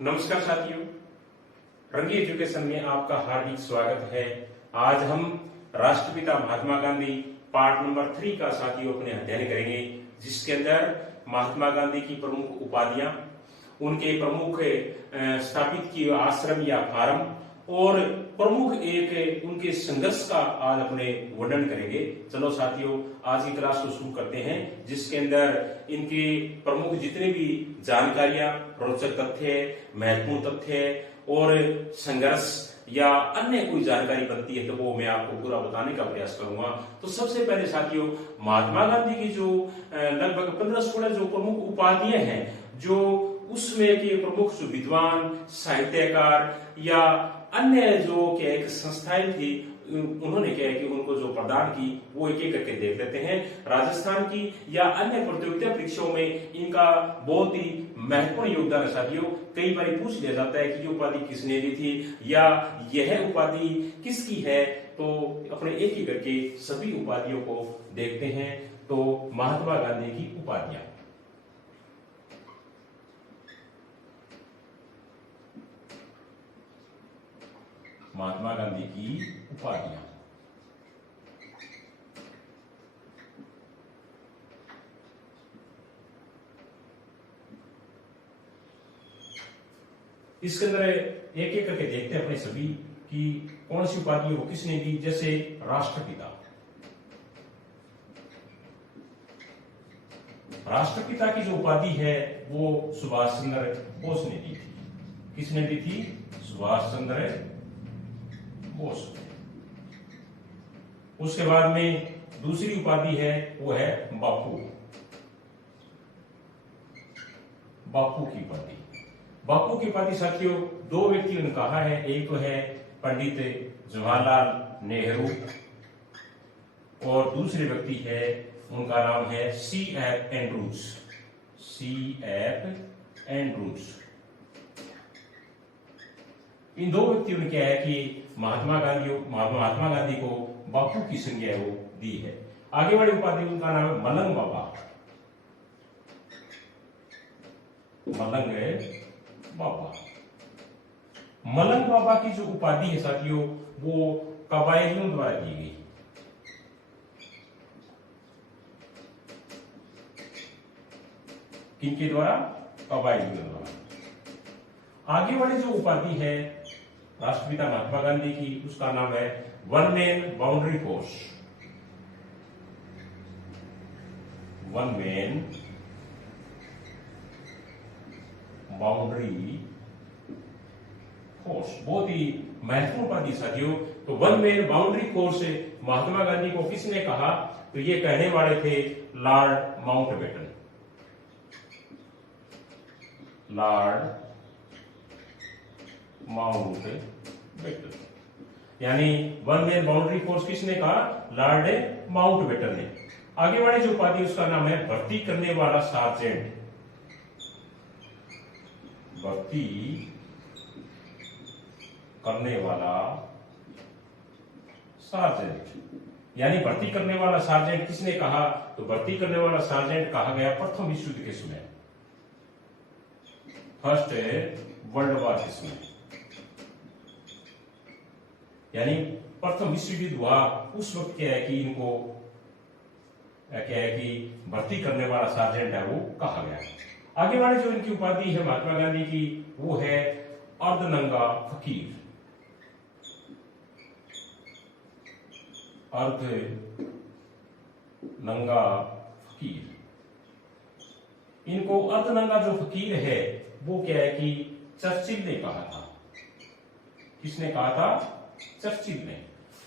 नमस्कार साथियों, रंगी एजुकेशन में आपका हार्दिक स्वागत है। आज हम राष्ट्रपिता महात्मा गांधी पार्ट नंबर 3 का साथियों अपने अध्ययन करेंगे, जिसके अंदर महात्मा गांधी की प्रमुख उपाधियां, उनके प्रमुख स्थापित किए आश्रम या फार्म और प्रमुख एक उनके संघर्ष का आज अपने वर्णन करेंगे। चलो साथियों, आज की क्लास को शुरू करते हैं, जिसके अंदर इनके प्रमुख जितने भी जानकारियां, रोचक तथ्य, महत्वपूर्ण तथ्य और संघर्ष या अन्य कोई जानकारी बनती है तो वो मैं आपको पूरा बताने का प्रयास करूंगा। तो सबसे पहले साथियों, महात्मा गांधी की जो लगभग 15-16 जो प्रमुख उपाधियां हैं, जो उसमें के प्रमुख विद्वान, साहित्यकार या अन्य जो क्या एक संस्थाएं थी, उन्होंने क्या है कि उनको जो प्रदान की वो एक एक करके देख लेते हैं। राजस्थान की या अन्य प्रतियोगिता परीक्षाओं में इनका बहुत ही महत्वपूर्ण योगदान है साथियों। कई बार पूछ लिया जाता है कि ये उपाधि किसने दी थी या यह उपाधि किसकी है, तो अपने एक ही करके सभी उपाधियों को देखते हैं। तो महात्मा गांधी की उपाधियां, महात्मा गांधी की उपाधियां, इसके अंदर एक एक करके देखते हैं अपने सभी कि कौन सी उपाधि वो किसने दी। जैसे राष्ट्रपिता, राष्ट्रपिता की जो उपाधि है वो सुभाष चंद्र बोस ने दी थी। किसने दी थी? सुभाष चंद्र बोस। उसके बाद में दूसरी उपाधि है वो है बापू, बापू की उपाधि। बापू की उपाधि साथियों दो व्यक्तियों ने कहा है, एक तो है पंडित जवाहरलाल नेहरू और दूसरे व्यक्ति है, उनका नाम है C.F. एंड्रूज। C.F. एंड्रूज। इन दो व्यक्तियों ने क्या है कि महात्मा गांधी को बापू की संज्ञा वो दी है। आगे वाली उपाधि उनका नाम है मलंग बाबा। मलंग बाबा, मलंग बाबा की जो उपाधि है साथियों वो कबायलियों द्वारा दी गई। किनके द्वारा? कबायलियों द्वारा। आगे वाली जो उपाधि है राष्ट्रपिता महात्मा गांधी की, उसका नाम है one man boundary force. One man boundary force बहुत ही महत्वपूर्ण उपाधि साथियों। तो one man boundary force Mahatma Gandhi को किसने कहा? तो ये कहने वाले थे लॉर्ड माउंटबेटन। लॉर्ड माउंटबेटन, यानी वन मैन बाउंड्री फोर्स किसने कहा? लॉर्ड माउंटबेटन ने। आगे वाली जो उपाधि उसका नाम है भर्ती करने वाला सार्जेंट। भर्ती करने वाला सार्जेंट, यानी भर्ती करने वाला सार्जेंट किसने कहा? तो भर्ती करने वाला सार्जेंट कहा गया प्रथम विश्व युद्ध के समय, फर्स्ट वर्ल्ड वॉर के समय। यानी प्रथम विश्व युद्ध हुआ उस वक्त क्या है कि इनको क्या है कि भर्ती करने वाला सार्जेंट है वो कहा गया। आगे वाली जो इनकी उपाधि है महात्मा गांधी की वो है अर्धनंगा फकीर। अर्धनंगा फकीर, इनको अर्धनंगा जो फकीर है वो क्या है कि चर्चिल ने कहा था। किसने कहा था? चर्चिल ने।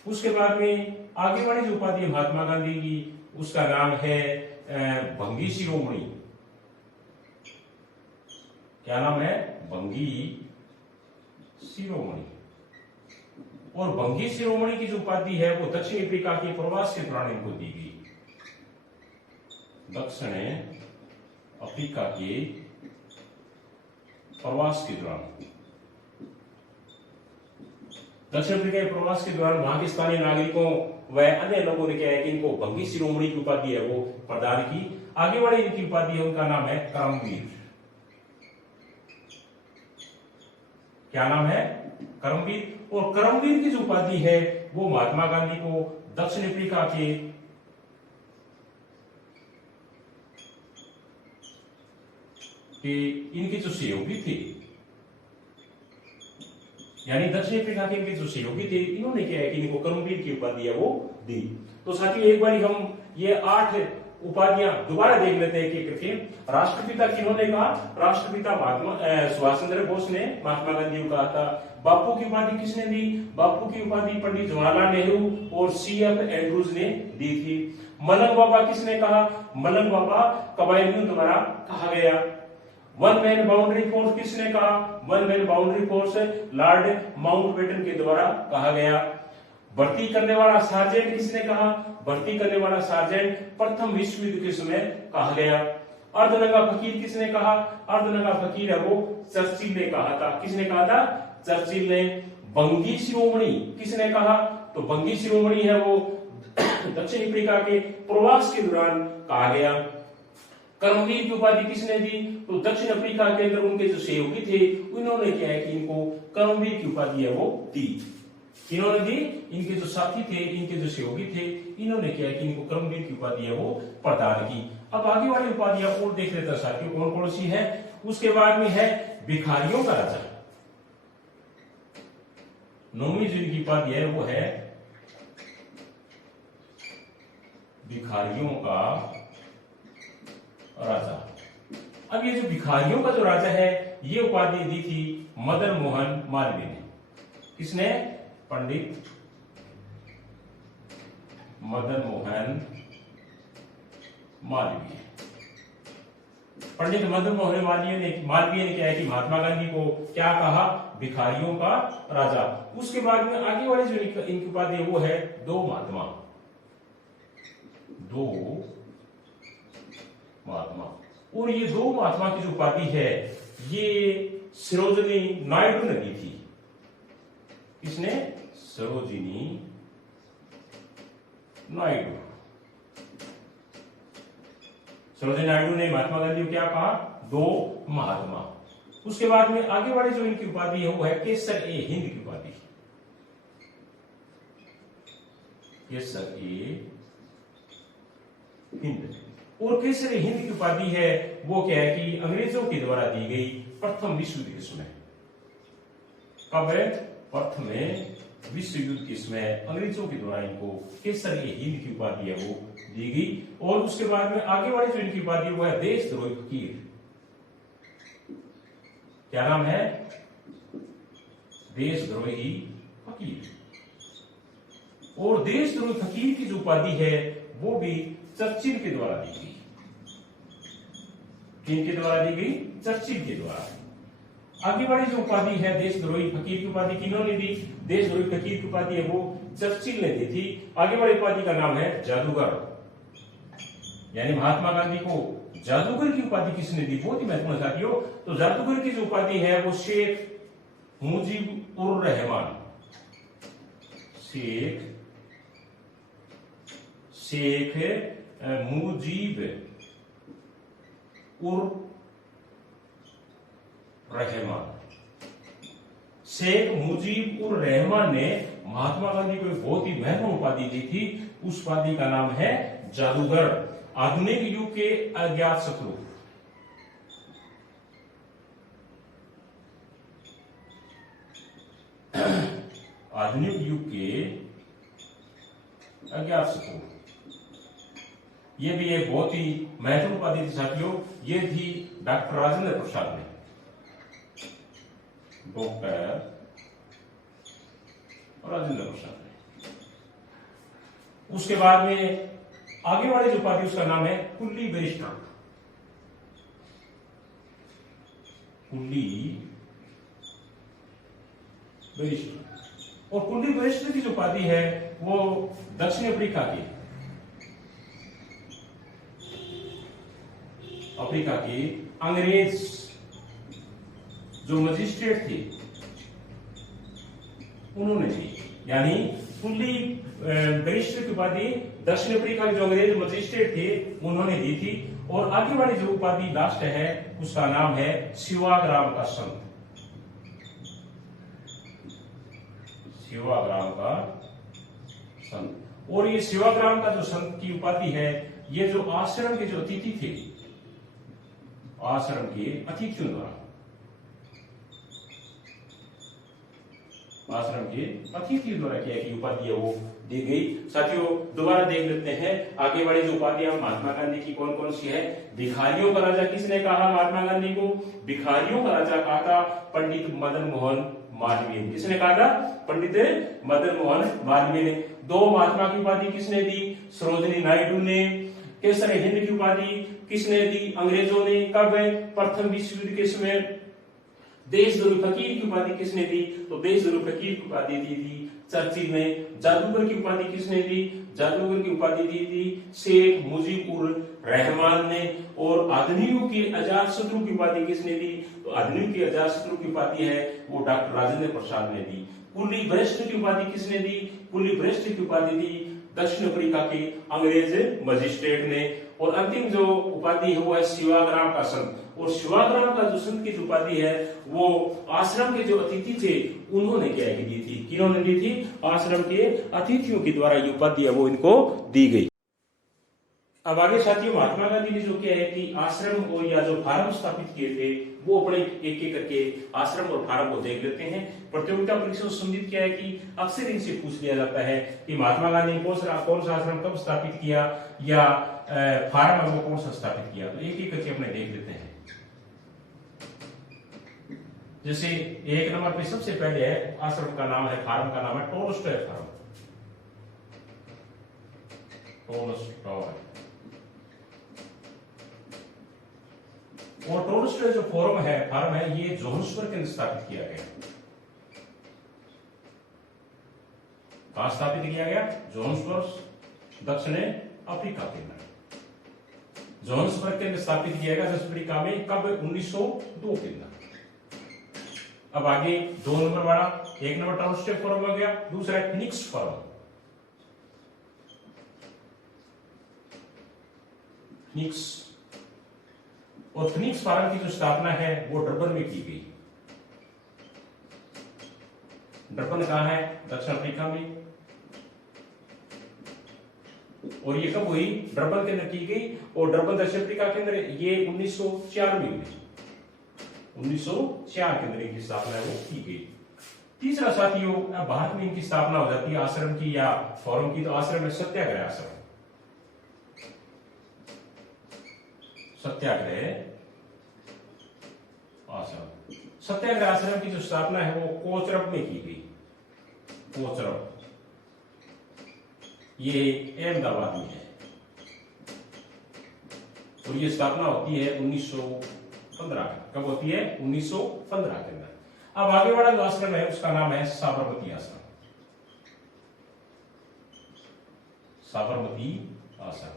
उसके बाद में आगे वाली जो उपाधि है महात्मा गांधी की उसका नाम है भंगी शिरोमणि। क्या नाम है? भंगी शिरोमणि। और भंगी शिरोमणि की जो उपाधि है वो दक्षिण अफ्रीका के प्रवास के दौरान इनको दी गई। दक्षिण अफ्रीका के प्रवास के दौरान, दक्षिण अफ्रीका के प्रवास के दौरान वहां के स्थानीय नागरिकों व अन्य लोगों ने क्या है कि इनको भंगी शिरोमणि की उपाधि है वो प्रदान की। आगे वाली इनकी उपाधि है उनका नाम है कर्मवीर। क्या नाम है? करमवीर। और करमवीर की जो उपाधि है वो महात्मा गांधी को दक्षिण अफ्रीका के इनके जो सहयोगी थे, यानी दक्षिण अफ्रीका के इनके जो सहयोगी थे, इन्होंने क्या है कि इनको करमवीर की उपाधि है वो दी। तो साथियों एक बार हम ये 8 उपाधियां दोबारा देख लेते हैं कि करके। राष्ट्रपिता किन्होंने कहा? राष्ट्रपिता सुभाष चंद्र बोस ने महात्मा गांधी को कहा था। बापू की उपाधि किसने दी? बापू की उपाधि पंडित जवाहरलाल नेहरू और CF एंड्रूज ने दी थी। मलंग बाबा किसने कहा? मलंग बाबा कबायलियों द्वारा कहा गया। वन मैन बाउंड्री फोर्स किसने कहा? One man boundary force Lord Mountbatten के द्वारा कहा गया। भर्ती करने वाला सार्जेंट किसने कहा? भर्ती करने वाला सार्जेंट प्रथम विश्व युद्ध के समय कहा गया। अर्धनंगा फकीर किसने कहा? अर्धनंगा फकीर है वो चर्चिल ने कहा था। किसने कहा था? चर्चिल ने। बंगी शिरोमणि किसने कहा? तो बंगी शिरोमणि है वो दक्षिण अफ्रीका के प्रवास के दौरान कहा गया। करमवीर की उपाधि किसने दी? तो दक्षिण अफ्रीका के अंदर उनके जो सहयोगी थे उन्होंने क्या है कि इनको करमवीर की उपाधि है वो दी। इन्होंने दी, इनके जो साथी थे, इनके जो सहयोगी थे, इन्होंने क्या है कि इनको करमवीर की उपाधि है वो प्रदान की। अब आगे वाली उपाधियां और देख लेते हैं साथियों कौन कौन सी है। उसके बाद में है भिखारियों का राजा। 9वीं जिनकी उपाधि है वो है भिखारियों का राजा। अब ये जो भिखारियों का जो राजा है ये उपाधि दी थी मदन मोहन मालवीय ने। किसने? पंडित मदन मोहन मालवीय। पंडित मदन मोहन मालवीय ने क्या है कि महात्मा गांधी को क्या कहा? भिखारियों का राजा। उसके बाद में आगे वाले जो इनकी उपाधि वो है दो महात्मा। और ये दो महात्मा की जो उपाधि है ये सरोजिनी नायडू ने दी थी। किसने? सरोजिनी नायडू। सरोजिनी नायडू ने महात्मा गांधी को क्या कहा? दो महात्मा। उसके बाद में आगे वाली जो इनकी उपाधि है वो है केसर-ए-हिंद की उपाधि। केसर-ए-हिंद। और केसर-ए-हिंद की उपाधि है वो क्या है कि अंग्रेजों के द्वारा दी गई प्रथम विश्व युद्ध के समय। कब है? प्रथम विश्व युद्ध के समय अंग्रेजों के द्वारा इनको केसर-ए-हिंद की उपाधि है वो दी गई। और उसके बाद में आगे वाली जो इनकी उपाधि वो है देशद्रोही फकीर। क्या नाम है? देशद्रोही फकीर। और देशद्रोही फकीर की जो उपाधि है वो भी चर्चिल के द्वारा दी गई। किनके द्वारा दी गई? चर्चिल के द्वारा। आगे वाली जो उपाधि है देशद्रोही फकीर की उपाधि किन्होंने दी? देशद्रोही फकीर की उपाधि है वो चर्चिल ने दी थी। आगे वाली उपाधि का नाम है जादूगर। यानी महात्मा गांधी को जादूगर की उपाधि किसने दी? बहुत ही महत्वपूर्ण साथियों। तो जादूगर की जो उपाधि है वो शेख मुजीब-उर-रहमान। शेख मुजीब-उर-रहमान ने महात्मा गांधी को एक बहुत ही महत्वपूर्ण उपाधि दी थी। उस उपाधि का नाम है जादूगर। आधुनिक युग के अज्ञात शत्रु। आधुनिक युग के अज्ञात शत्रु, ये भी एक बहुत ही महत्वपूर्ण उपाधि थी साथियों। ये थी डॉक्टर राजेंद्र प्रसाद ने। डॉक्टर राजेंद्र प्रसाद ने। उसके बाद में आगे वाले जो उपाधि उसका नाम है कुल्ली बैरिस्टर। कुल्ली बैरिस्टर। और कुल्ली बैरिस्टर की जो उपाधि है वो दक्षिण अफ्रीका के अंग्रेज जो मजिस्ट्रेट थे उन्होंने दी। यानी कुल्ली बैरिस्टर की उपाधि दक्षिण अफ्रीका के जो अंग्रेज मजिस्ट्रेट थे उन्होंने दी थी। और आगे वाली जो उपाधि लास्ट है उसका नाम है सेवाग्राम का संत। सेवाग्राम का संत। और ये सेवाग्राम का जो संत की उपाधि है, ये जो आश्रम के जो अतिथि थे, आश्रम के अतिथियों द्वारा, आश्रम के अतिथियों द्वारा क्या की उपाधि है वो दी गई। साथियों दोबारा देख लेते हैं आगे वाली जो उपाधियां महात्मा गांधी की कौन कौन सी है। भिखारियों का राजा किसने कहा महात्मा गांधी को? भिखारियों का राजा कहा था पंडित मदन मोहन मालवीय ने। किसने कहा था? पंडित मदन मोहन मालवीय ने। दो महात्मा की उपाधि किसने दी? सरोजिनी नायडू ने। केसर हिंद की उपाधि किसने दी? अंग्रेजों ने। कब? प्रथम विश्व युद्ध के समय। देशद्रोही फकीर की उपाधि किसने दी? तो देशद्रोही फकीर की उपाधि दी थी चर्चिल ने। जादूगर की उपाधि किसने दी? जादूगर की उपाधि दी थी शेख मुजीबुर रहमान ने। और आधुनिक की अजातशत्रु की उपाधि किसने दी? तो आधुनिक की अजातशत्रु की उपाधि है वो डॉक्टर राजेंद्र प्रसाद ने दी। कुली भ्रष्ट की उपाधि किसने दी? कुली भ्रष्ट की उपाधि दी दक्षिण अफ्रीका के अंग्रेज मजिस्ट्रेट ने। और अंतिम जो उपाधि है वो है सेवाग्राम का संत। और सेवाग्राम का जो संत की उपाधि है वो आश्रम के जो अतिथि थे उन्होंने क्या दी थी? किन्होंने दी थी? आश्रम के अतिथियों के द्वारा ये उपाधि है वो इनको दी गई। अब आगे साथियों महात्मा गांधी ने जो किया है कि आश्रम को या जो फार्म स्थापित किए थे वो अपने एक एक करके आश्रम और फार्म को देख लेते हैं। प्रतियोगिता परीक्षा से संबंधित क्या है कि अक्सर इनसे पूछ लिया जाता है कि महात्मा गांधी ने कौन सा आश्रम कब स्थापित किया या फार्म को कौन सा स्थापित किया। तो एक एक करके अपने देख लेते हैं। जैसे एक नंबर पे सबसे पहले है आश्रम का नाम है, फार्म का नाम है टोलस्टॉय फार्म। टोलस्टॉय। और टोलस्टॉय जो फार्म है ये जोहान्सबर्ग के अंदर स्थापित किया गया। कहां स्थापित किया गया? जोहान्सबर्ग दक्षिण अफ्रीका के अंदर। जोहान्सबर्ग के अंदर स्थापित किया गया दक्षिण अफ्रीका में। कब? 1902 के अंदर। अब आगे दो नंबर वाला, एक नंबर टोलस्टॉय फार्म हो गया, दूसरा है फिनिक्स फार्म। फिनिक्स। और फिनिक्स फार्म की जो स्थापना है वो डरबन में की गई। डरबन कहां है? दक्षिण अफ्रीका में। और ये कब हुई? डरबन के अंदर की गई। और डरबन दक्षिण अफ्रीका के अंदर ये 1904 में हुई। 1904 के अंदर इनकी स्थापना है वो की गई। तीसरा साथियों भारत में इनकी स्थापना हो जाती है आश्रम की या फोरम की। तो आश्रम है सत्याग्रह आश्रम। सत्याग्रह आश्रम। सत्याग्रह आश्रम की जो स्थापना है वो कोचरब में की गई। कोचरब ये अहमदाबाद में है। और ये स्थापना होती है 1915। कब होती है? 1915 के अंदर। अब आगे वाला जो आश्रम है उसका नाम है साबरमती आश्रम। साबरमती आश्रम।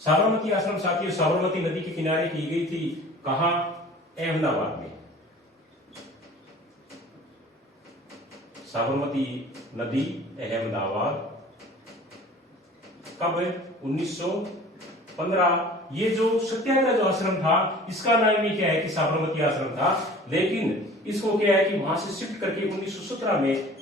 साबरमती आश्रम साथियों साबरमती नदी के किनारे की गई थी। कहां? अहमदाबाद में। साबरमती नदी अहमदाबाद। कब? 1915। ये जो सत्याग्रह जो आश्रम था इसका नाम ही क्या है कि साबरमती आश्रम था। लेकिन इसको क्या है कि वहां से शिफ्ट करके 1917 में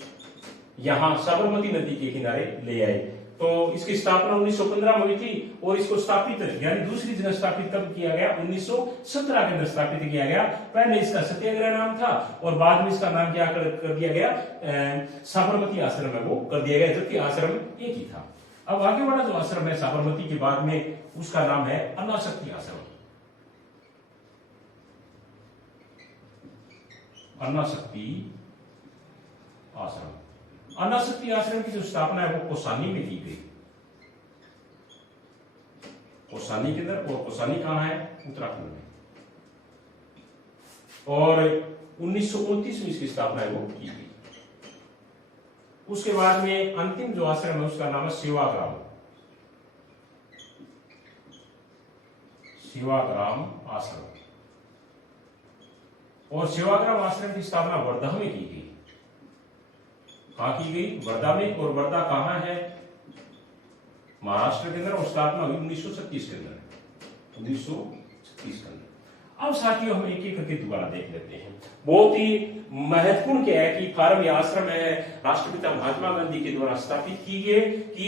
यहां साबरमती नदी के किनारे ले आए। तो इसकी स्थापना 1915 में हुई थी। और इसको स्थापित यानी दूसरी जगह स्थापित कब किया गया? 1917 के अंदर स्थापित किया गया। पहले इसका सत्याग्रह नाम था और बाद में इसका नाम क्या कर दिया गया? साबरमती आश्रम है वो कर दिया गया, जबकि आश्रम एक ही था। अब आगे वाला जो आश्रम है साबरमती के बाद में उसका नाम है अनासक्ति आश्रम। अनासक्ति आश्रम। अनासक्ति आश्रम की जो स्थापना है वो कौसानी में की गई। कौसानी के अंदर। और कौसानी कहां है? उत्तराखंड में। और 1929 में इसकी स्थापना है वो की गई। उसके बाद में अंतिम जो आश्रम है उसका नाम है सेवाग्राम। सेवाग्राम आश्रम। और सेवाग्राम आश्रम की स्थापना वर्धा में की गई। कहां की गई? वर्धा में। और वर्धा कहां है? महाराष्ट्र के अंदर। और स्थापना हुई 1936 के अंदर। 1936 के अंदर। अब साथियों हम एक एक करके दोबारा देख लेते हैं। बहुत ही महत्वपूर्ण क्या है कि फार्म या आश्रम है राष्ट्रपिता महात्मा गांधी के द्वारा स्थापित किए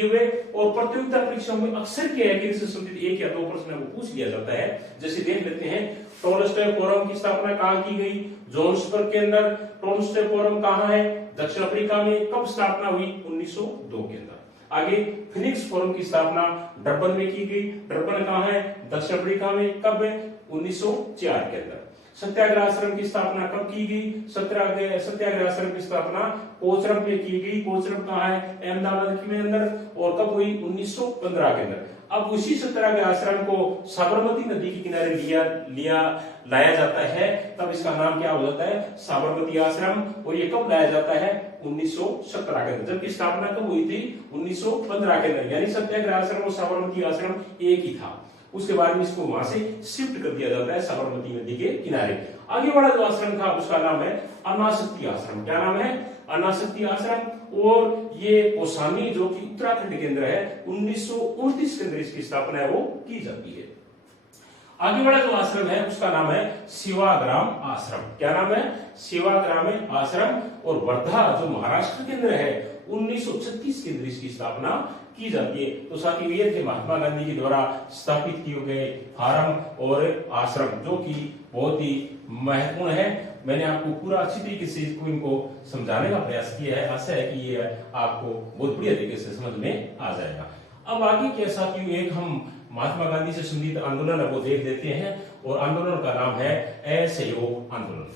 हुए, और प्रतियोगिता परीक्षाओं में अक्सर क्या है कि इससे संबंधित 1 या 2 प्रश्न वो पूछ लिया जाता है। जैसे देख लेते हैं, टोल्स्टॉय फोरम की स्थापना कहाँ की गई? जोहान्सबर्ग के अंदर। टोल्स्टॉय फोरम कहाँ है? दक्षिण अफ्रीका में। कब स्थापना हुई? 1902 के अंदर। आगे फिनिक्स फोरम की स्थापना डरबन में की गई। डरबन कहाँ है? दक्षिण अफ्रीका में। कब? 1904 के अंदर। सत्याग्रह आश्रम की स्थापना कब की गई? सत्याग्रह आश्रम की स्थापना कोचरब में की गई। कोचरब कहाँ है? अहमदाबाद के अंदर। और कब हुई? 1915 के अंदर। अब उसी सत्याग्रह आश्रम को साबरमती नदी के किनारे लाया जाता है, तब इसका नाम क्या हो जाता है? साबरमती आश्रम। और ये कब लाया जाता है? 1917 के अंदर। जबकि स्थापना कब हुई थी? 1915 के अंदर। यानी सत्याग्रह आश्रम और साबरमती आश्रम एक ही था। उसके बाद में इसको वहां से शिफ्ट कर दिया जाता है साबरमती नदी के किनारे। आगे वाला जो आश्रम था उसका नाम है अनासक्ति आश्रम। क्या नाम है? अनासक्ति आश्रम। और ये कौसानी जो कि उत्तराखंड के अंदर है, 1929 के अंदर इसकी स्थापना है वो की जाती है। आगे वाला जो आश्रम है उसका नाम है सेवाग्राम आश्रम। क्या नाम है? सेवाग्राम आश्रम। और वर्धा जो महाराष्ट्र के अंदर है, 1936 के अंदर इसकी स्थापना की जाती है। तो साथियों ये थे महात्मा गांधी के द्वारा स्थापित किए गए फार्म और आश्रम, जो कि बहुत ही महत्वपूर्ण है। मैंने आपको पूरा अच्छी तरीके से इनको समझाने का प्रयास किया है। आशा है कि ये आपको बहुत बढ़िया तरीके से समझ में आ जाएगा। अब आगे क्या साथियों, एक हम महात्मा गांधी से संबंधित आंदोलन है वो देख लेते हैं, और आंदोलन का नाम है असहयोग आंदोलन।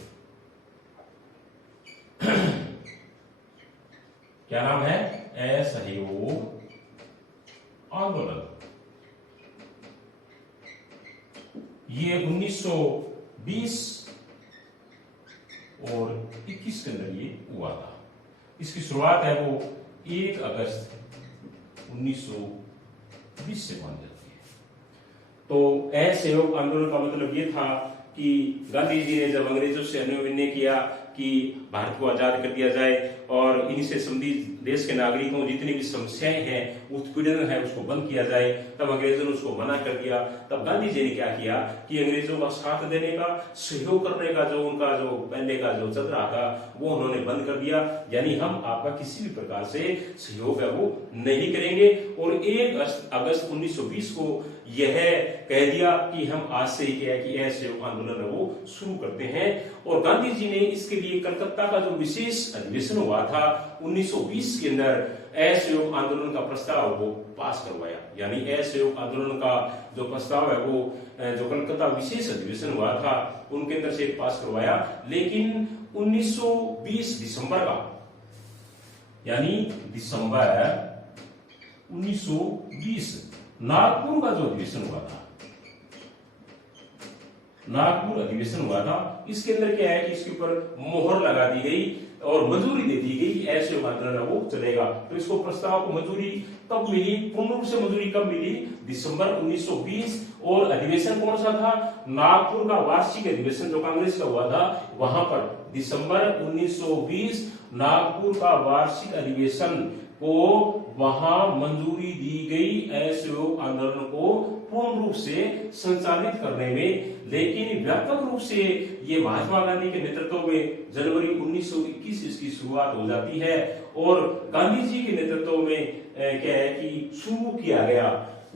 क्या नाम है? असहयोग आंदोलन। ये 1920 और 21 के अंदर ये हुआ था। इसकी शुरुआत है वो 1 अगस्त 1920 से मान जाती है। तो असहयोग आंदोलन का मतलब ये था कि गांधी जी ने जब अंग्रेजों से अनुविनय किया कि भारत को आजाद कर दिया जाए और इनसे संबंधित देश के नागरिकों को जितनी भी समस्याएं हैं, उत्पीड़न है, उसको बंद किया जाए, तब अंग्रेजों ने उसको मना कर दिया। तब गांधी जी ने क्या किया कि अंग्रेजों का साथ देने का, सहयोग करने का जो उनका जो पहले का जो चल रहा था वो उन्होंने बंद कर दिया। यानी हम आपका किसी भी प्रकार से सहयोग है वो नहीं करेंगे। और 1 अगस्त 1920 को यह कह दिया कि हम आज से ही क्या है कि असहयोग आंदोलन है वो शुरू करते हैं। और गांधी जी ने इसके लिए कलकत्ता का जो विशेष अधिवेशन हुआ था 1920 के अंदर, असहयोग आंदोलन का प्रस्ताव वो पास करवाया। यानी असहयोग आंदोलन का जो प्रस्ताव है वो जो कलकत्ता विशेष अधिवेशन हुआ था उनके अंदर से पास करवाया। लेकिन 1920 दिसंबर का, यानी दिसंबर 1920 नागपुर का जो अधिवेशन हुआ था, नागपुर अधिवेशन हुआ था, इसके अंदर क्या है कि इसके ऊपर मोहर लगा दी गई और मंजूरी दे दी गई कि ऐसे आंदोलन वो चलेगा। तो इसको प्रस्ताव को मंजूरी कब मिली? पूर्ण रूप से मंजूरी कब मिली? दिसंबर 1920। और अधिवेशन कौन सा था? नागपुर का वार्षिक अधिवेशन जो कांग्रेस का हुआ था वहां पर दिसंबर 1920 नागपुर का वार्षिक अधिवेशन को वहां मंजूरी दी गई असहयोग आंदोलन को पूर्ण रूप से संचालित करने में। लेकिन व्यापक रूप से ये महात्मा गांधी के नेतृत्व में जनवरी 1921 इसकी शुरुआत हो जाती है। और गांधी जी के नेतृत्व में क्या है कि शुरू किया गया,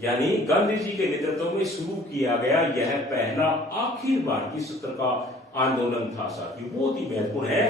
यानी गांधी जी के नेतृत्व में शुरू किया गया यह पहला अखिल भारतीय सत्र का आंदोलन था। साथियों बहुत ही महत्वपूर्ण है,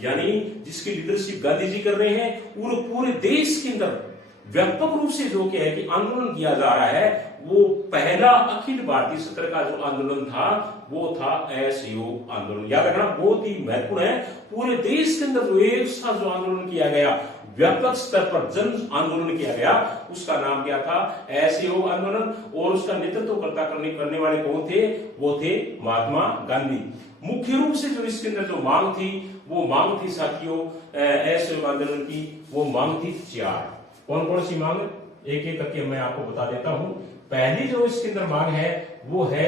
यानी जिसकी लीडरशिप गांधी जी कर रहे हैं और पूरे देश के अंदर व्यापक रूप से जो क्या है कि आंदोलन किया जा रहा है, वो पहला अखिल भारतीय सत्र का जो आंदोलन था वो था असहयोग आंदोलन। याद रखना बहुत ही महत्वपूर्ण है। पूरे देश के अंदर जो एक साथ जो आंदोलन किया गया, व्यापक स्तर पर जन आंदोलन किया गया, उसका नाम क्या था? असहयोग आंदोलन। और उसका नेतृत्व करने वाले कौन थे? वो थे महात्मा गांधी। मुख्य रूप से जो इसके अंदर जो मांग थी वो मांग थी साथियों असहयोग आंदोलन की, वो मांग थी 4। कौन कौन सी मांग? एक एक करके मैं आपको बता देता हूं। पहली जो इसके अंदर मांग है वो है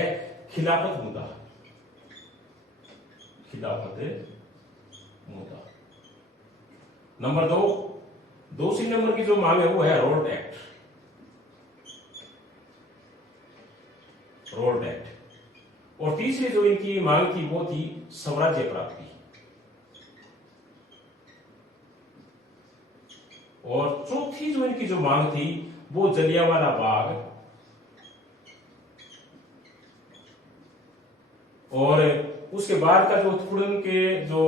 खिलाफत मुद्दा। खिलाफत मुद्दा। नंबर 2, दूसरी नंबर की जो मांग है वो है रोड एक्ट। Road act. और तीसरी जो इनकी मांग थी वो थी स्वराज्य प्राप्ति। और चौथी जो इनकी जो मांग थी वो जलियांवाला बाग और उसके बाद का जो उत्पीड़न के जो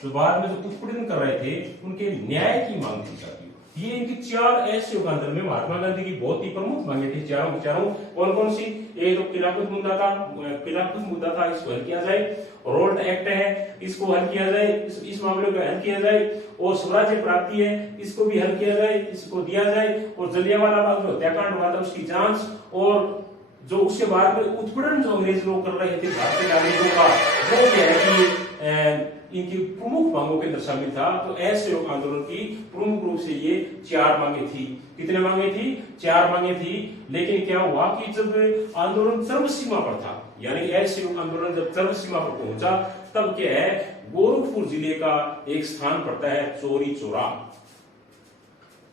बाद में जो उत्पीड़न कर रहे थे उनके न्याय की मांग थी साथियों। ये इनकी चार ऐसे युगांतर में महात्मा गांधी की बहुत ही प्रमुख मांगे थी। चारों कौन कौन सी? एक तो खिलाफत मुद्दा था, इसको हल किया जाए। रोल्ट एक्ट है, इसको हल किया जाए, इस मामले को हल किया जाए। और स्वराज्य प्राप्ति है, इसको भी हल किया जाए, इसको दिया जाए। और जलियांवाला बाग जो हत्याकांड हुआ था उसकी जांच और जो उसके बाद में उत्पीड़न जो अंग्रेज लोग कर रहे थे भारतीय नागरिकों का, वो क्या है कि इनकी प्रमुख मांगों के अंदर शामिल था। तो ऐसे लोक आंदोलन की प्रमुख रूप से ये चार मांगे थी। कितने मांगे थी? चार मांगे थी। लेकिन क्या हुआ कि जब आंदोलन चरम सीमा पर था, यानी ऐसे लोक आंदोलन जब चरम सीमा पर पहुंचा, तब क्या है, गोरखपुर जिले का एक स्थान पड़ता है चौरी चौरा।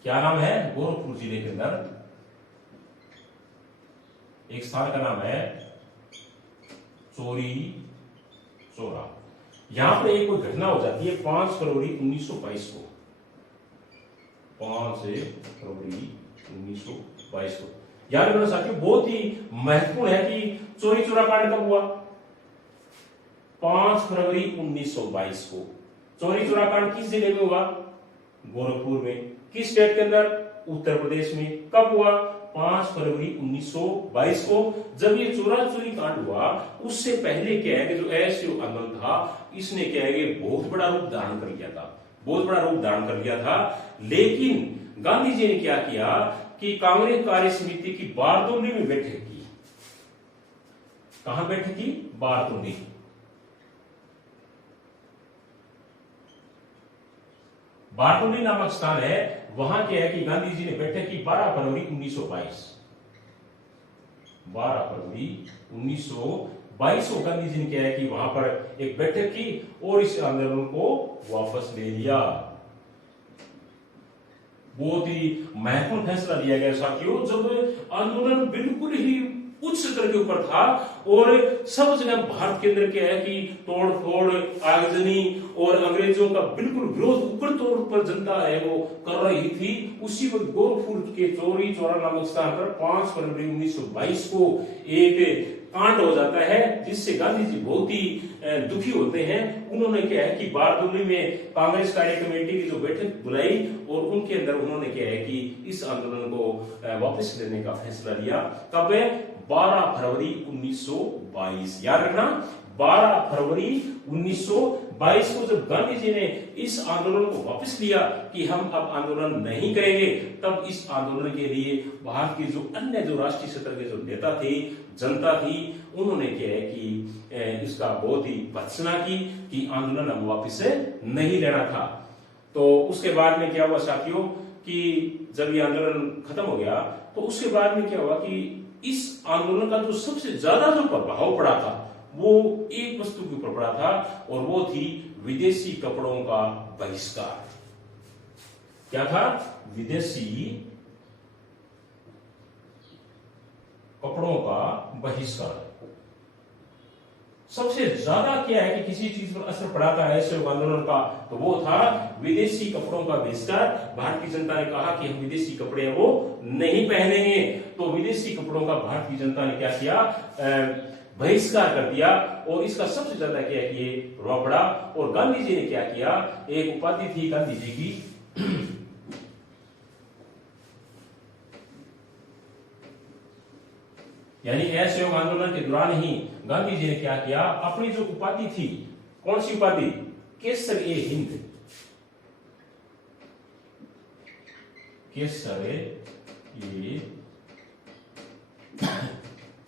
क्या नाम है? गोरखपुर जिले के अंदर एक स्थान का नाम है चौरी चौरा। यहां पर एक कोई घटना हो जाती है 5 फरवरी 1922 को। 5 फरवरी 1922 को याद रखना साथियों, बहुत ही महत्वपूर्ण है कि चौरी चौरा कांड कब हुआ? 5 फरवरी 1922 को। चौरी चौरा कांड किस जिले में हुआ? गोरखपुर में। किस स्टेट के अंदर? उत्तर प्रदेश में। कब हुआ? 5 फरवरी 1922 को। जब ये चोरा चोरी कांड हुआ, उससे पहले क्या है कि जो असहयोग आंदोलन था, इसने क्या है कि बहुत बड़ा रूप धारण कर लिया था, बहुत बड़ा रूप धारण कर लिया था। लेकिन गांधी जी ने क्या किया कि कांग्रेस कार्य समिति की बारदोली में बैठक की। कहां बैठक की? बारदोली। बारदोली नामक स्थान है, वहां क्या है कि गांधी जी ने बैठक की 12 फरवरी 1922। 12 फरवरी 1922 को गांधी जी ने क्या है कि वहां पर एक बैठक की और इस आंदोलन को वापस ले लिया। बहुत ही महत्वपूर्ण फैसला लिया गया साथियों, जब आंदोलन बिल्कुल ही उच्च स्तर के ऊपर था और सब जगह भारत के अंदर क्या है कि तोड़ फोड़, आगजनी और अंग्रेजों का बिल्कुल विरोध उग्र तौर पर जनता है वो कर रही थी। उसी वक्त गोरखपुर के चौरी चौरा नामक स्थान पर 5 फरवरी 1922 को एक कांड हो जाता है, जिससे गांधी जी बहुत ही दुखी होते हैं। उन्होंने क्या है कि बारदोली में कांग्रेस कार्य कमेटी की जो बैठक बुलाई और उनके अंदर उन्होंने क्या है कि इस आंदोलन को वापस लेने का फैसला लिया। कब है? 12 फरवरी 1922। याद रखना, 12 फरवरी 1922 को जब गांधी जी ने इस आंदोलन को वापस लिया कि हम अब आंदोलन नहीं करेंगे, तब इस आंदोलन के लिए भारत के जो अन्य जो राष्ट्रीय स्तर के जो नेता थे, जनता थी, उन्होंने क्या है कि इसका बहुत ही भर्त्सना की कि आंदोलन अब वापस नहीं लेना था। तो उसके बाद में क्या हुआ साथियों कि जब ये आंदोलन खत्म हो गया, तो उसके बाद में क्या हुआ कि इस आंदोलन का जो सबसे ज्यादा जो प्रभाव पड़ा था वो एक वस्तु के ऊपर पड़ा था और वो थी विदेशी कपड़ों का बहिष्कार। क्या था? विदेशी कपड़ों का बहिष्कार। सबसे ज्यादा क्या है कि किसी चीज पर असर पड़ा था ऐसे आंदोलन का, तो वो था विदेशी कपड़ों का बहिष्कार। भारत की जनता ने कहा कि हम विदेशी कपड़े वो नहीं पहनेंगे, तो विदेशी कपड़ों का भारत की जनता ने क्या किया? बहिष्कार कर दिया। और इसका सबसे ज्यादा क्या है कि ये प्रभाव पड़ा। और गांधी जी ने क्या किया? एक उपाधि थी गांधी जी की, यानी असहयोग आंदोलन के दौरान ही गांधी जी ने क्या किया? अपनी जो उपाधि थी, कौन सी उपाधि? केसर ए हिंद। केसर ए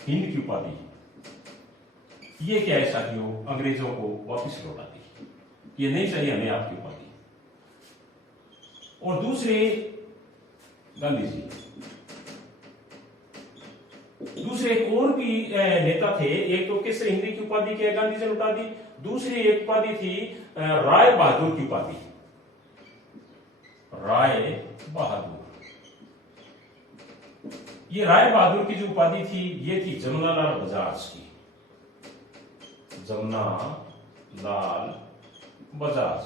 हिंद की उपाधि, ये क्या है साथियों? अंग्रेजों को वापस लौटा दी। ये नहीं चाहिए हमें आपकी उपाधि। और दूसरे गांधी जी, दूसरे एक और भी नेता थे। एक तो केसर हिंदी की उपाधि क्या गांधी जी ने लौटा दी। दूसरी एक उपाधि थी राय बहादुर की उपाधि। राय बहादुर, ये राय बहादुर की जो उपाधि थी ये थी जमनालाल बजाज की। जमनालाल बजाज।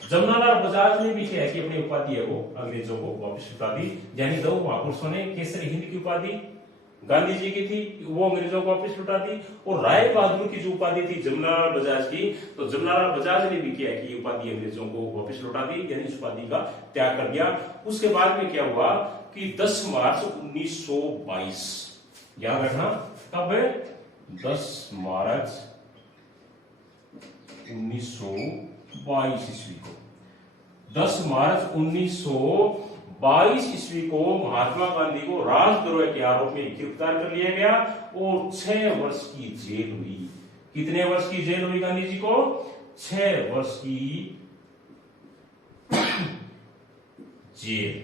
जमनालाल बजाज ने भी क्या है कि अपनी उपाधि है वो अंग्रेजों को वापस लौटा दी, यानी दो महापुरुषों ने केसरी हिंद की उपाधि गांधी जी की थी वो अंग्रेजों को वापस लौटा दी, और राय बहादुर की जो उपाधि थी जमनालाल बजाज की, तो जमनालाल बजाज ने भी किया कि उपाधि अंग्रेजों को वापस लौटा दी, यानी इस उपाधि का त्याग कर दिया। उसके बाद में क्या हुआ कि 10 मार्च 1922, याद रखना कब है, 10 मार्च 1922 ईस्वी को, 10 मार्च 1922 ईस्वी को महात्मा गांधी को राजद्रोह के आरोप में गिरफ्तार कर लिया गया और 6 वर्ष की जेल हुई। कितने वर्ष की जेल हुई गांधी जी को? 6 वर्ष की जेल,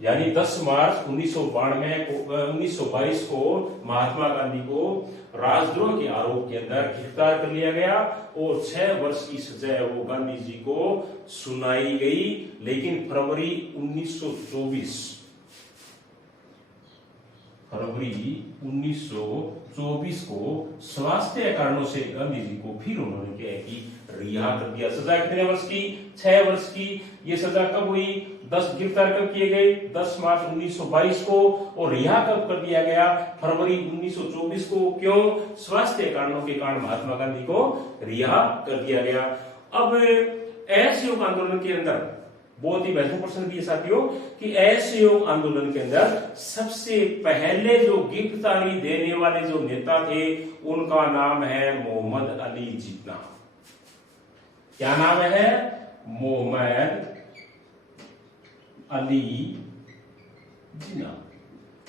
यानी 10 मार्च 1922 को महात्मा गांधी को राजद्रोह के आरोप के अंदर गिरफ्तार कर लिया गया और 6 वर्ष की सजा वो गांधी जी को सुनाई गई। लेकिन फरवरी 1924 को स्वास्थ्य कारणों से गांधी जी को फिर उन्होंने क्या है कि रिहा कर दिया। सजा कितने वर्ष की? 6 वर्ष की। ये सजा कब हुई? 10 गिरफ्तार कब किए गए? 10 मार्च 1922 को, और रिहा कब कर दिया गया? फरवरी 1924 को। क्यों? स्वास्थ्य कारणों के कारण महात्मा गांधी को रिहा कर दिया गया। अब असहयोग आंदोलन के अंदर बहुत ही महत्वपूर्ण प्रश्न भी है साथियों कि असहयोग आंदोलन के अंदर सबसे पहले जो गिरफ्तारी देने वाले जो नेता थे उनका नाम है मोहम्मद अली जिन्ना। क्या नाम है? मोहम्मद अली जिन्ना।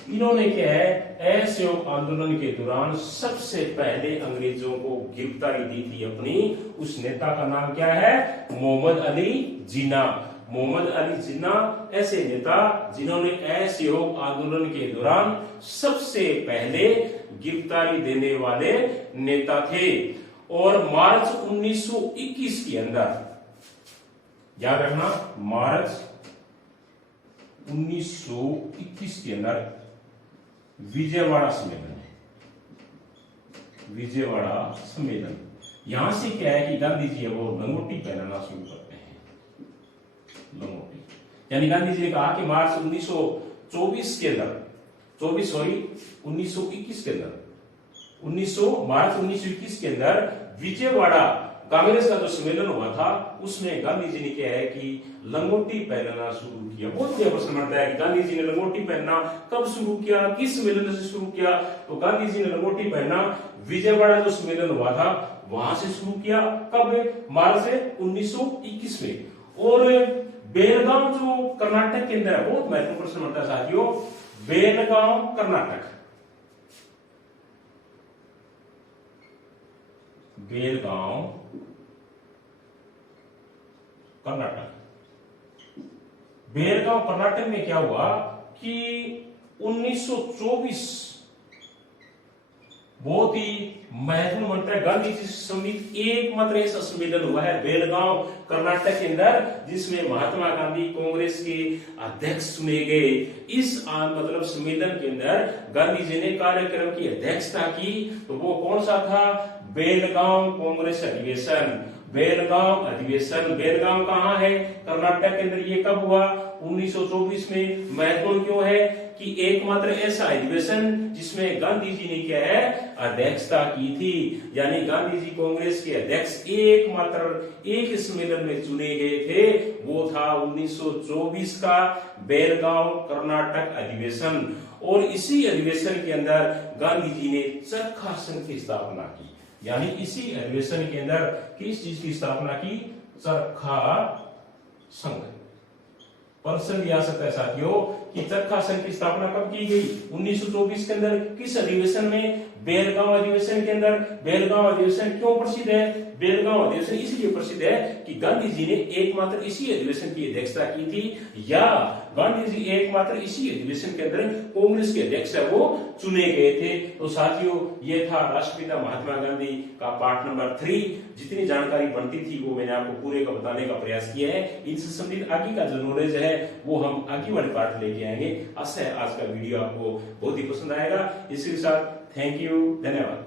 इन्होंने क्या है असहयोग आंदोलन के दौरान सबसे पहले अंग्रेजों को गिरफ्तारी दी थी अपनी। उस नेता का नाम क्या है? मोहम्मद अली जिन्ना। मोहम्मद अली जिन्ना ऐसे नेता जिन्होंने असहयोग आंदोलन के दौरान सबसे पहले गिरफ्तारी देने वाले नेता थे। और मार्च 1921 के अंदर, याद रखना, मार्च 1921 के अंदर विजयवाड़ा सम्मेलन है। विजयवाड़ा सम्मेलन, यहां से क्या है कि गांधी जी वो लंगोटी पहनाना शुरू करते हैं। लंगोटी, यानी गांधी जी ने कहा कि मार्च 1924 के अंदर, 1921 के अंदर, मार्च 1921 के अंदर विजयवाड़ा कांग्रेस का जो सम्मेलन हुआ था उसमें गांधी जी ने क्या है कि लंगोटी पहनना शुरू किया। बहुत बढ़िया प्रश्न बनता है कि गांधी जी ने लंगोटी पहनना कब शुरू किया, किस सम्मेलन से शुरू किया? तो गांधी जी ने लंगोटी पहनना विजयवाड़ा जो सम्मेलन हुआ था वहां से शुरू किया। कब? मार्च 1921 में। और बेलगांव जो कर्नाटक के अंदर, बहुत महत्वपूर्ण प्रश्न बनता है साथियों, बेलगांव कर्नाटक, बेलगांव कर्नाटक। बेलगांव कर्नाटक में क्या हुआ कि 1924 बहुत ही महत्वपूर्ण बनता है। गांधी जी से संबंधित एकमात्र ऐसा सम्मेलन हुआ है बेलगांव कर्नाटक के अंदर जिसमें महात्मा गांधी कांग्रेस के अध्यक्ष चुने गए। इस मतलब सम्मेलन के अंदर गांधी जी ने कार्यक्रम की अध्यक्षता की। तो वो कौन सा था? बेलगांव कांग्रेस अधिवेशन। बेलगांव अधिवेशन, बेलगांव कहाँ है? कर्नाटक के अंदर। ये कब हुआ? 1924 में। महत्वपूर्ण क्यों है कि एकमात्र ऐसा अधिवेशन जिसमें गांधी जी ने क्या है अध्यक्षता की थी, यानी गांधी जी कांग्रेस के अध्यक्ष एकमात्र एक सम्मेलन में चुने गए थे, वो था 1924 का बेलगांव कर्नाटक अधिवेशन। और इसी अधिवेशन के अंदर गांधी जी ने चरखा संघ की स्थापना की। यानी इसी अधिवेशन के अंदर किस चीज की स्थापना की? चरखा संघ। प्रश्न भी आ सकता है साथियों कि चरखा संघ की स्थापना कब की गई? 1924 के अंदर। किस अधिवेशन में? बेलगांव अधिवेशन के अंदर। बेलगांव अधिवेशन क्यों प्रसिद्ध है? बेलगांव अधिवेशन इसलिए प्रसिद्ध है कि गांधी जी ने एकमात्र इसी अधिवेशन की अध्यक्षता की थी, या गांधी जी एकमात्र इसी अधिवेशन के अंदर कांग्रेस के अध्यक्ष है वो चुने गए थे। तो साथियों ये था राष्ट्रपिता महात्मा गांधी का पार्ट नंबर 3। जितनी जानकारी बनती थी वो मैंने आपको पूरे का बताने का प्रयास किया है। इनसे संबंधित आगे का जो नॉलेज है वो हम आगे वाले पार्ट लेके आएंगे। आशा है आज का वीडियो आपको बहुत ही पसंद आएगा। इसी के साथ थैंक यू, धन्यवाद।